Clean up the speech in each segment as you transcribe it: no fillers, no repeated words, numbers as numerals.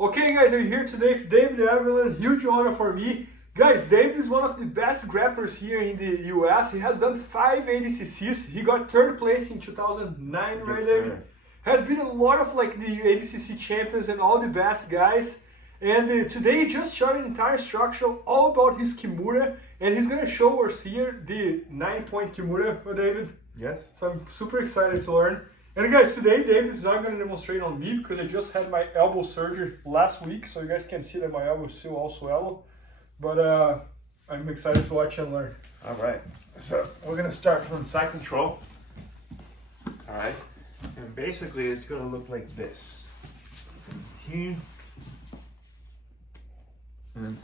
Okay guys, I'm here today with David Avellan. Huge honor for me. Guys, David is one of the best grapplers here in the US. He has done 5 ADCCs. He got 3rd place in 2009, right, Yes, David? sir. Has been a lot of like the ADCC champions and all the best guys. And today he just showed an entire structure all about his Kimura. And he's going to show us here the 9-point Kimura, David. Yes. So I'm super excited to learn. And guys, today David is not going to demonstrate on me because I just had my elbow surgery last week. So you guys can see that my elbow is still all swellow. But I'm excited to watch and learn. All right. So we're going to start from side control. All right. And basically it's going to look like this. Here. And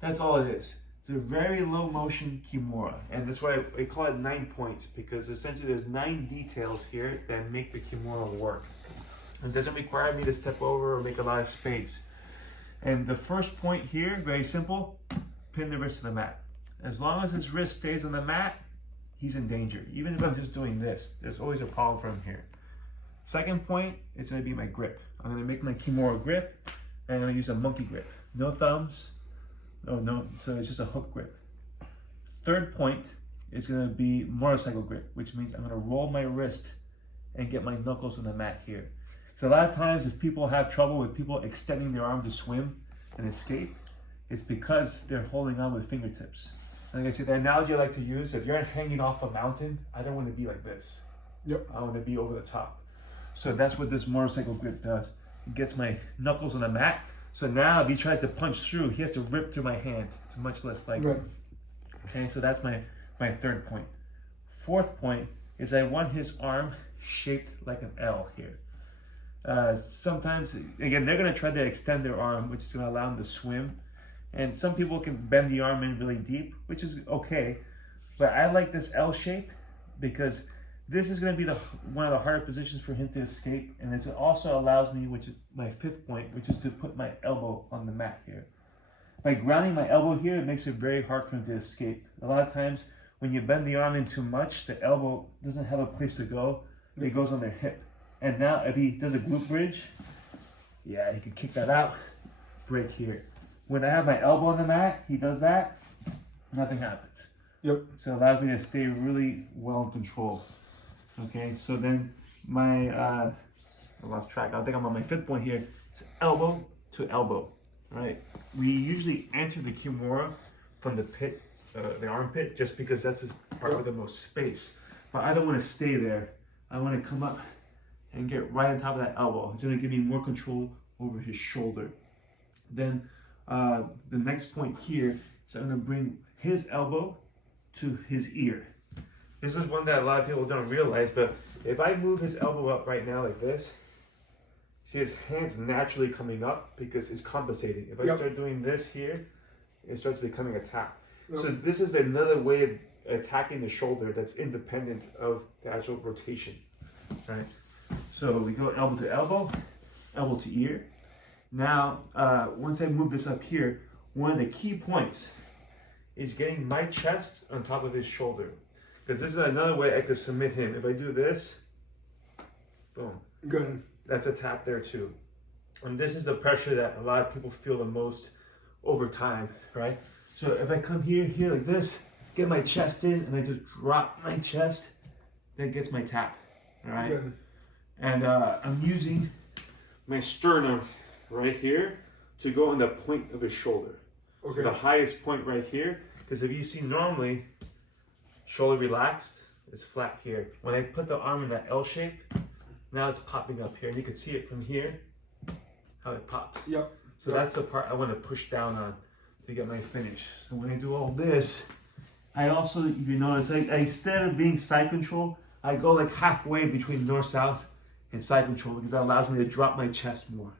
that's all it is. It's a very low motion Kimura. And that's why we call it 9 points, because essentially there's 9 details here that make the Kimura work. It doesn't require me to step over or make a lot of space. And the first point here, very simple, pin the wrist to the mat. As long as his wrist stays on the mat, he's in danger. Even if I'm just doing this, there's always a problem for him here. Second point is going to be my grip. I'm going to make my Kimura grip, and I'm going to use a monkey grip. No thumbs, no, so it's just a hook grip. Third point is going to be motorcycle grip, which means I'm going to roll my wrist and get my knuckles on the mat here. So a lot of times if people have trouble with people extending their arm to swim and escape, it's because they're holding on with fingertips. Like I said, the analogy I like to use, if you're hanging off a mountain, I don't want to be like this. Yep. I want to be over the top. So that's what this motorcycle grip does. It gets my knuckles on the mat. So now if he tries to punch through, he has to rip through my hand. It's much less likely. Right. Okay, so that's my third point. Fourth point is I want his arm shaped like an L here. Sometimes, again, they're going to try to extend their arm, which is going to allow them to swim. And some people can bend the arm in really deep, which is okay. But I like this L shape because this is going to be one of the harder positions for him to escape. And it also allows me, which is my 5th point, which is to put my elbow on the mat here. By grounding my elbow here, it makes it very hard for him to escape. A lot of times when you bend the arm in too much, the elbow doesn't have a place to go. It goes on their hip. And now if he does a glute bridge, yeah, he can kick that out, break here. When I have my elbow on the mat, he does that, nothing happens. Yep. So it allows me to stay really well in control. Okay, so then my, I lost track, I think I'm on my 5th point here. It's elbow to elbow, right? We usually enter the Kimura from the pit, the armpit, just because that's his part with the most space. But I don't want to stay there. I want to come up and get right on top of that elbow. It's going to give me more control over his shoulder. Then the next point here is I'm going to bring his elbow to his ear. This is one that a lot of people don't realize, but if I move his elbow up right now like this, see his hand's naturally coming up because it's compensating. If I start doing this here, it starts becoming a tap. So this is another way of attacking the shoulder that's independent of the actual rotation, right? So we go elbow to elbow to ear. Now, once I move this up here, one of the key points is getting my chest on top of his shoulder. Because this is another way I could submit him. If I do this, boom. Good. That's a tap there too. And this is the pressure that a lot of people feel the most over time, right? So if I come here like this, get my chest in, and I just drop my chest, that gets my tap, all right? Good. And I'm using my sternum right here to go on the point of his shoulder. Okay. So the highest point right here, because if you see normally, shoulder relaxed, it's flat here. When I put the arm in that L shape, now it's popping up here. And you can see it from here, how it pops. Yep. So that's the part I want to push down on to get my finish. So when I do all this, I also, if you notice, instead of being side control, I go like halfway between north-south and side control because that allows me to drop my chest more.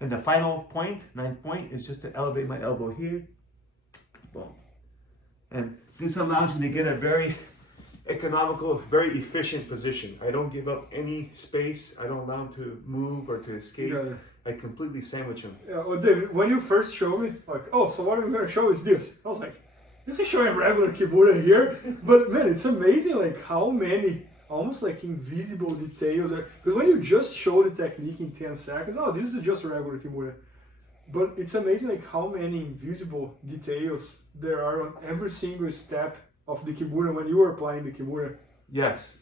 And the final point, 9th point, is just to elevate my elbow here. Boom. And this allows me to get a very economical, very efficient position. I don't give up any space. I don't allow him to move or to escape. Yeah. I completely sandwich him. Yeah, well, David, when you first showed me, like, oh, so what I'm going to show is this. I was like, this is showing regular Kimura here. But man, it's amazing like how many almost like invisible details there. Because when you just show the technique in 10 seconds, oh, this is just a regular Kimura. But it's amazing like how many invisible details there are on every single step of the Kimura when you are applying the Kimura. Yes.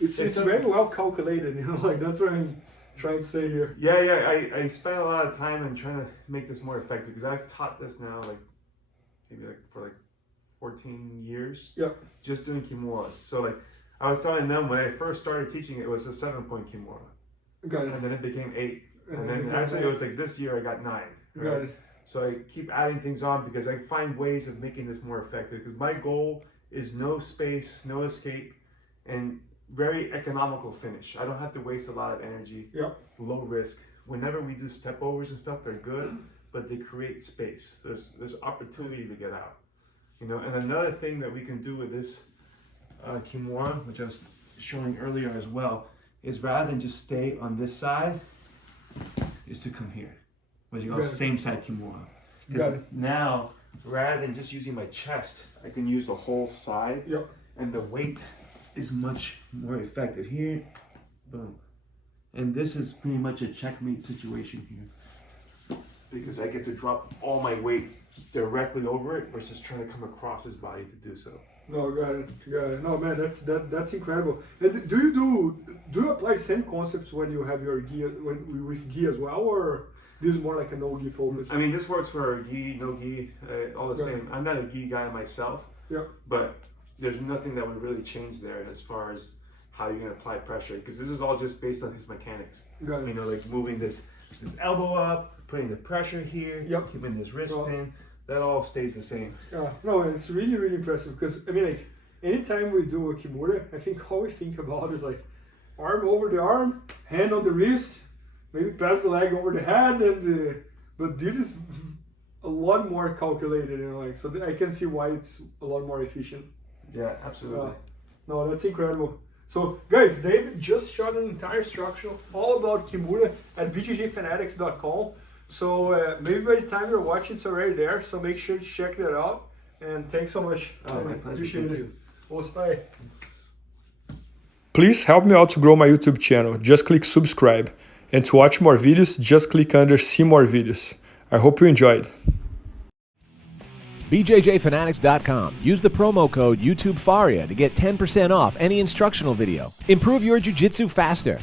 It's very well calculated, you know, like that's what I'm trying to say here. Yeah, I spent a lot of time in trying to make this more effective because I've taught this now maybe for 14 years. Yeah. Just doing Kimuras. So like I was telling them when I first started teaching it was a 7-point Kimura. Got it. And then it became 8. And then actually it was like this year I got 9. Right? Got it. So I keep adding things on because I find ways of making this more effective because my goal is no space, no escape, and very economical finish. I don't have to waste a lot of energy, low risk. Whenever we do step overs and stuff, they're good, but they create space. There's opportunity to get out. You know, and another thing that we can do with this Kimura, which I was showing earlier as well, is rather than just stay on this side, is to come here. What you call same side Kimura. Because now, rather than just using my chest, I can use the whole side, and the weight is much more effective. Here, boom. And this is pretty much a checkmate situation here. Because I get to drop all my weight directly over it versus trying to come across his body to do so. No, got it. No, man, that's incredible. And do you apply same concepts when you have your gi with gi as well, or this is more like a no gi focus? I mean, this works for gi, no gi, all the same. I'm not a gi guy myself, but there's nothing that would really change there as far as how you're gonna apply pressure, because this is all just based on his mechanics. You know, like moving this elbow up, putting the pressure here, keeping this wrist pin. That all stays the same. No, it's really, really impressive because, I mean, like, anytime we do a Kimura, I think all we think about is like arm over the arm, hand on the wrist, maybe pass the leg over the head, and but this is a lot more calculated, you know, like, so I can see why it's a lot more efficient. Yeah, absolutely. No, that's incredible. So, guys, David just shot an entire instructional all about Kimura at bjjfanatics.com. So maybe by the time you're watching, it's already there. So make sure to check that out. And thanks so much. My pleasure. Appreciate it. Please help me out to grow my YouTube channel. Just click subscribe. And to watch more videos, just click under see more videos. I hope you enjoyed. BJJFanatics.com. Use the promo code YouTube Faria to get 10% off any instructional video. Improve your jiu-jitsu faster.